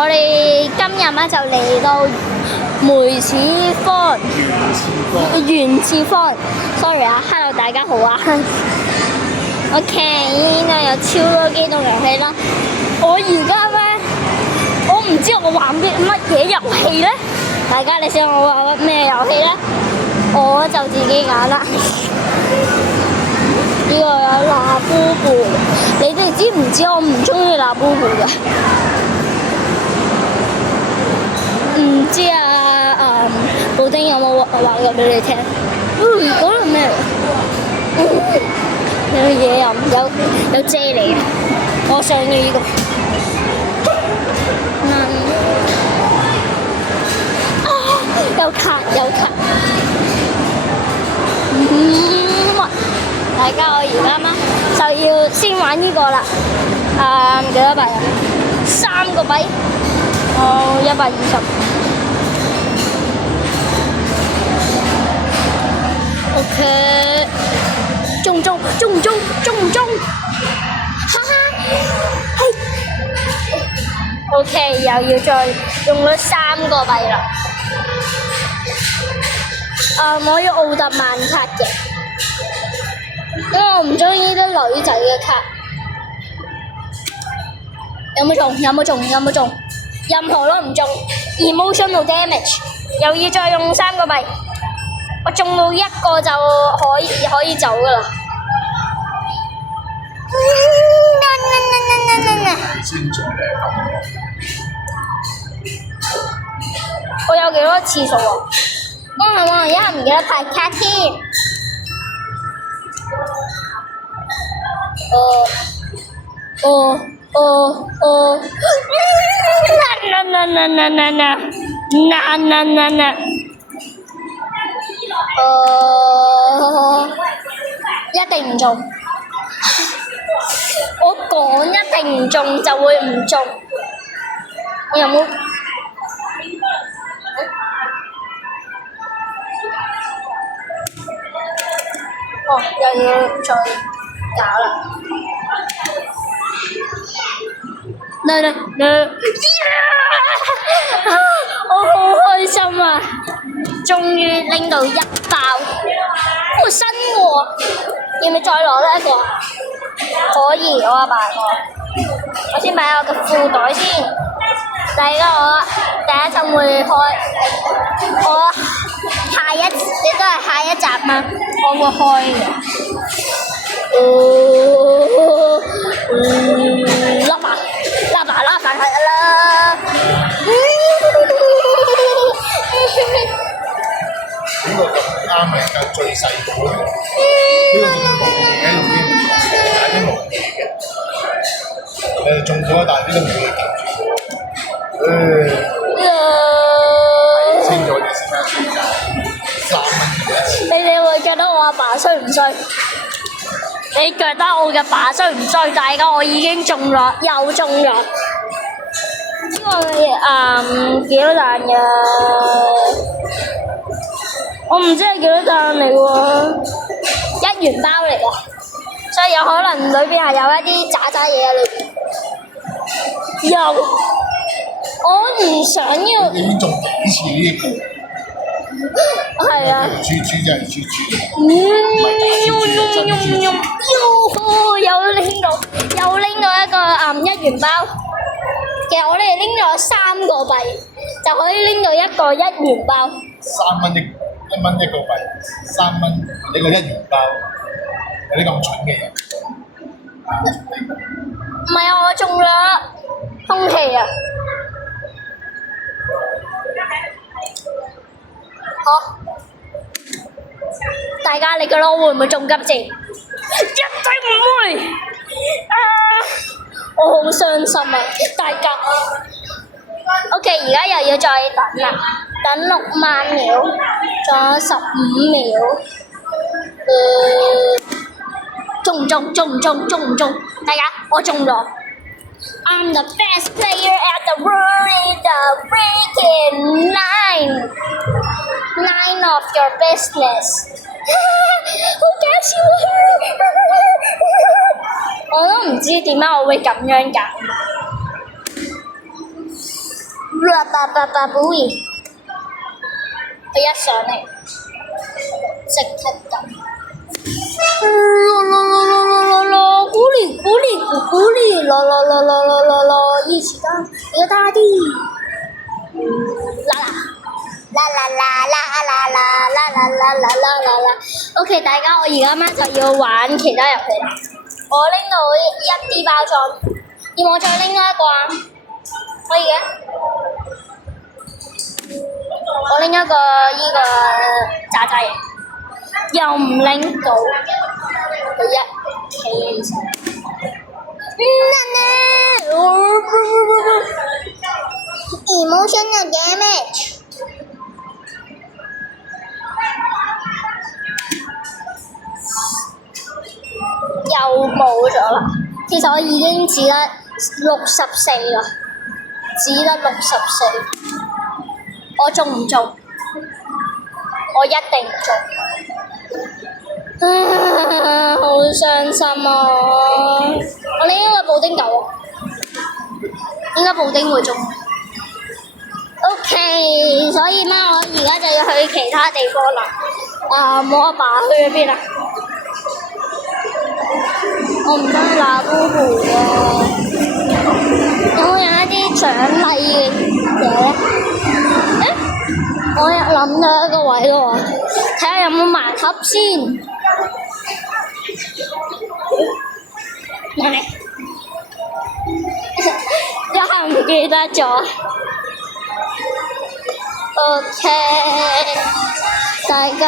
我哋今日咧就嚟到梅子坊，原次坊。sorry 啊 ，hello 大家好啊。OK， 呢度有超多機動遊戲啦。我而家咧，我唔知我玩啲乜嘢遊戲咧。大家你想我玩咩遊戲咧？我就自己揀啦。呢個有辣布布，你哋知唔知我唔中意辣布布嘅？唔知啊，布丁有冇話過俾你聽？嗰度咩？有嘢飲，有啫喱啊！我想要呢個。有卡。大家我而家就要先玩呢個啦。幾多幣啊？3個幣。120。OK。中。哈哈。OK， 又要再用咗3個幣啦。我要奧特曼卡嘅，因為我唔中意啲女仔嘅卡。有冇中？任何都唔中。Emotional damage， 又要再用3個幣。我中到1個就可以走噶啦。我有幾多次數啊？我而家唔記得排卡添。一定唔中。我講一定唔中就會唔中。你有冇？又要再搞啦！我好開心啊！終於拎到1包，新喎！要唔要再攞多一個？可以，我阿爸我先買我嘅褲袋先。大家我第一陣會開，我你都係下一集嘛，我會開嘅。拉法係啦。呢個咁啱係夠最細個嘅，呢個仲係模擬嘅，用啲揀啲模擬嘅。中咗，但係呢個冇嘢夾住。清咗啲先啦，3蚊一次。你哋會覺得我阿爸衰唔衰？你覺得我嘅爸衰唔衰？大家我已經中咗，又中咗。呢個幾多蛋㗎？我唔知係幾多蛋嚟喎，1元包嚟㗎，所以有可能裏邊係有一啲渣嘢喺裏邊。又，我唔想要。你已經中幾次呢個？係啊。豬真係豬。又拎到一個1元包。其實我哋拎咗3個幣，就可以拎到一個1元包。1蚊一個幣，3蚊呢個1元包，有啲咁蠢嘅人。唔係啊，我中咗空氣啊！好，大家你覺得我會唔會中急症？一定唔會！我好傷心啊，大家。OK， 而家又要再等啦，等6萬秒，仲有15秒。中唔中？大家，我中咗。I'm the best player at the world in the freaking nine of your business 。好搞笑啊！我都唔知點解我會咁樣㗎。寶兒，佢一上嚟即刻撳。咕哩咕哩咕哩，啦，一起唱一个大地。啦 OK， 大家我而家就要玩其他遊戲。我拎到1D 包裝，要我再拎多一個啊？可以嘅。我拎一個依個炸雞，又唔拎到，佢一企起身。Emotional damage。又冇咗啦，其實我已經指得64啦，指得64，我中唔中？我一定中。好傷心啊！我哋應該布丁狗，應該布丁會中。OK， 所以我而家就要去其他地方啦。我阿爸去咗邊啊？我唔得拿布布啊！有冇一啲獎勵嘅嘢？我諗到一個位咯喎，睇下有冇盲盒先。一下唔記得咗。OK， 大家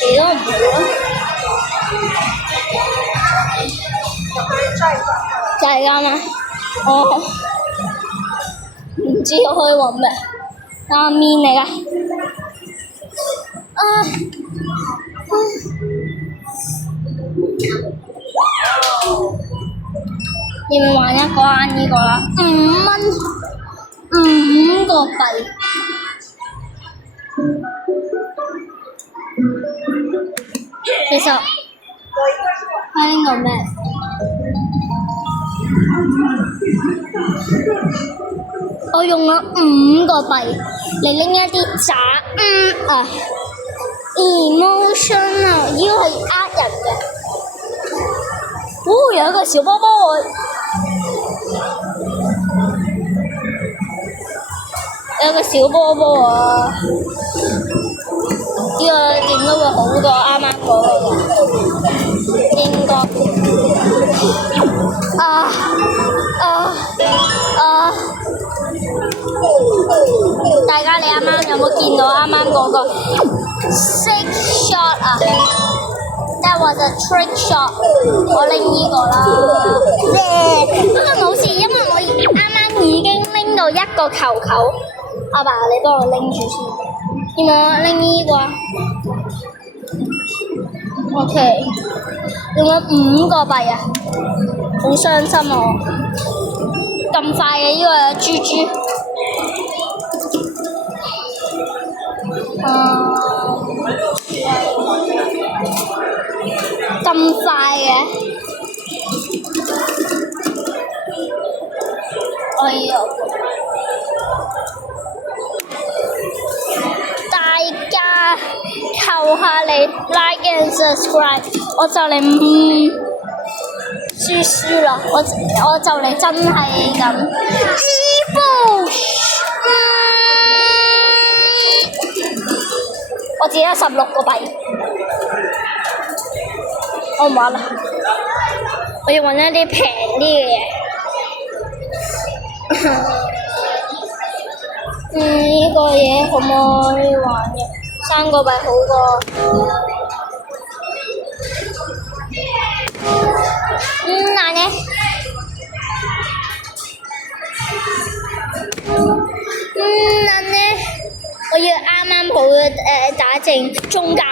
幾多唔好啊？就係咁啊！我唔知我可以揾咩？面嚟㗎。要唔要玩一個呢個啦？5蚊，5個幣。其實喺呢個咩？我用咗5個幣嚟拎一啲渣emotional， 呢個係呃人嘅。有一個小波波喎，有個小波波啊！呢個點都會好過啱啱嗰個，應該。大家你啱啱有冇見到啱啱嗰個 six shot 啊？That was a trick shot， 我拎呢個啦。不過冇事，因為我啱啱已經拎到一個球球。阿爸，你幫我拎住先。要唔要拎呢個啊 ？OK， 用咗5個幣啊，好傷心啊！咁快嘅呢個豬豬。咁快嘅，哎呀！大家求下你 like and subscribe， 我就嚟輸啦，我就嚟真係咁。我只有16個幣。我唔玩啦，我要揾一啲平啲嘅嘢。呢個嘢可唔可以玩嘅？3個幣好過。難嘅。難嘅。我要啱啱好打正中間。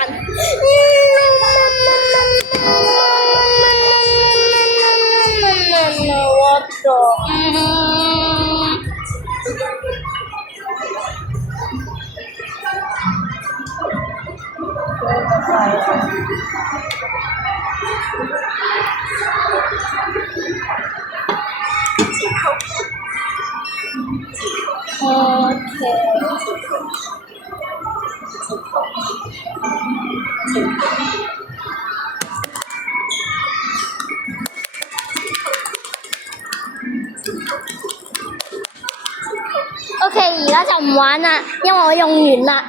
OK，而家就唔玩啦，因為我用完啦。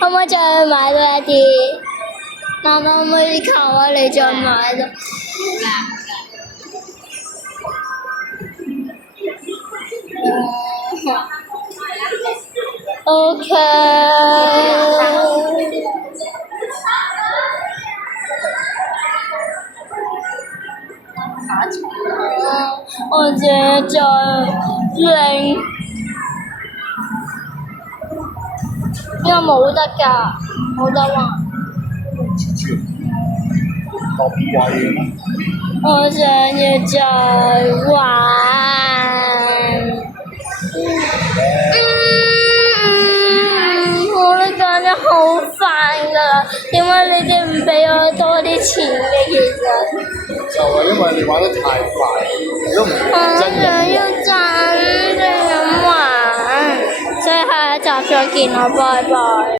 可唔可以再買多一啲？媽媽可唔可以求下你再買多？OK。我自己再拎，因為冇得㗎，冇得玩。咁貴嘅咩？我想要再玩。我都講得好快㗎啦，點解你哋唔俾我多啲錢嘅？其實就係因為你玩得太快，你都唔真人。要真正咁玩，所以下一集再見啦，拜拜。